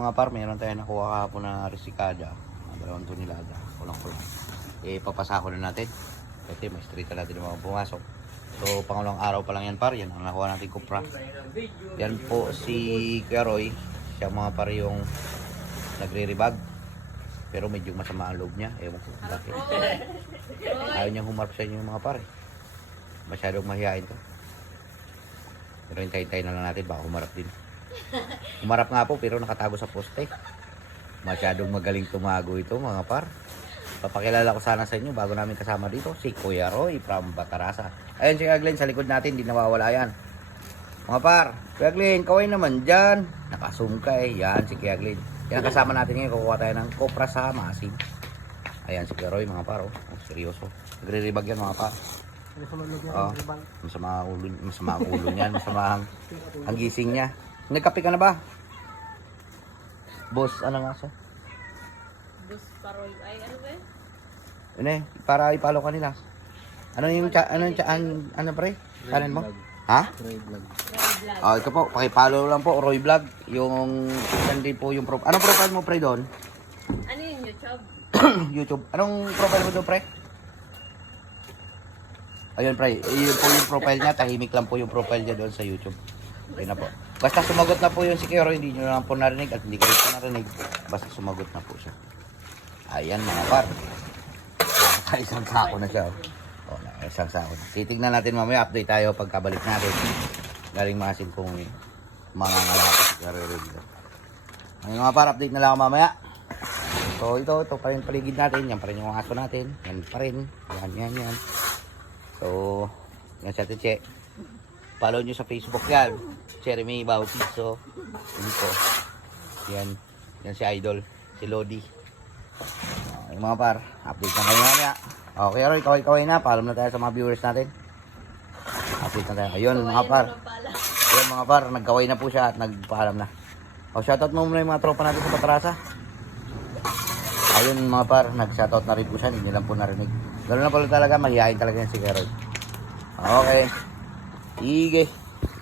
Mga par, meron tayo nakuha kahapon na resikada. Dalawang tonelada. Kulang-kulang. Papasako na natin. Kasi may street natin yung mga pumasok. So, pangulang araw pa lang yan par. Yan ang nakuha natin kupra. Yan po si Kuya Roy. Siya mga par yung nagre-rebag. Pero medyo masama ang loob niya. Ewan ko bakit. Ayaw niya humarap sa inyo mga par. Masyadong mahihain to. Pero hintay-hintay na lang natin. Baka humarap din. Humarap nga po pero nakatago sa poste. Masyadong magaling tumago ito mga par. Papakilala ko sana sa inyo bago namin kasama dito si Kuya Roy from Batarasa. Ayun si Kuya Glenn sa likod natin, di nawawala yan. Mga par, Kuya Glenn, kaway naman dyan. Nakasum ka eh, yan si Kuya Glenn. Yan kasama natin ngayon, kukuha tayo ng kopra sa masim. Ayan si Kuya Roy mga par, oh, seryoso. Nagre-rebag yan mga par. Oh, masama ang ulo niyan, masama ang gising niya. Nagkape ka na ba? Boss, ano nga siya? Boss Paroy, ay ano ba? Ano eh, para ipalo ka nila. Ano yung ano pre? Kanan mo? Ha? Roy Vlog. Ah, ito po, pakipalo lang po, Roy Vlog. Yung, hindi po yung profile. Anong profile mo pre doon? Ano yung YouTube? YouTube. Anong profile mo doon pre? Ayun pre, yun po yung profile niya. Tahimik lang po yung profile niya doon sa YouTube. Ayun na po. Basta sumagot na po yung si Kero, hindi nyo lang po narinig at hindi ko rin po narinig. Basta sumagot na po siya. Ayan mga par. Isang sako na siya. O, isang sako na. Titignan natin mamaya, update tayo pagkabalik natin. Galing masin kung mga ngalakot si Kero rin. Ngayon mga par, update na lang ako mamaya. So ito pa yung paligid natin. Yan pa rin yung aso natin. Yan pa rin. Yan. So, yan siya Tiche. Follow nyo sa Facebook yan. Jeremy Bautizo. Yun po. Yan si Idol. Si Lodi. Yung mga par, update na kayo mamaya. Okay, Roy, kaway-kaway na. Paalam na tayo sa mga viewers natin. Update na tayo. Ayun mga par. Ayun mga par, nagkaway na po siya at nagpaalam na. O, shoutout mo muna yung mga tropa natin sa Batarasa. Ayun mga par, nag-shoutout na rin po siya. Hindi lang po narinig. Ganoon na pala talaga, mahihain talaga yan si Roy. Okay. Sige.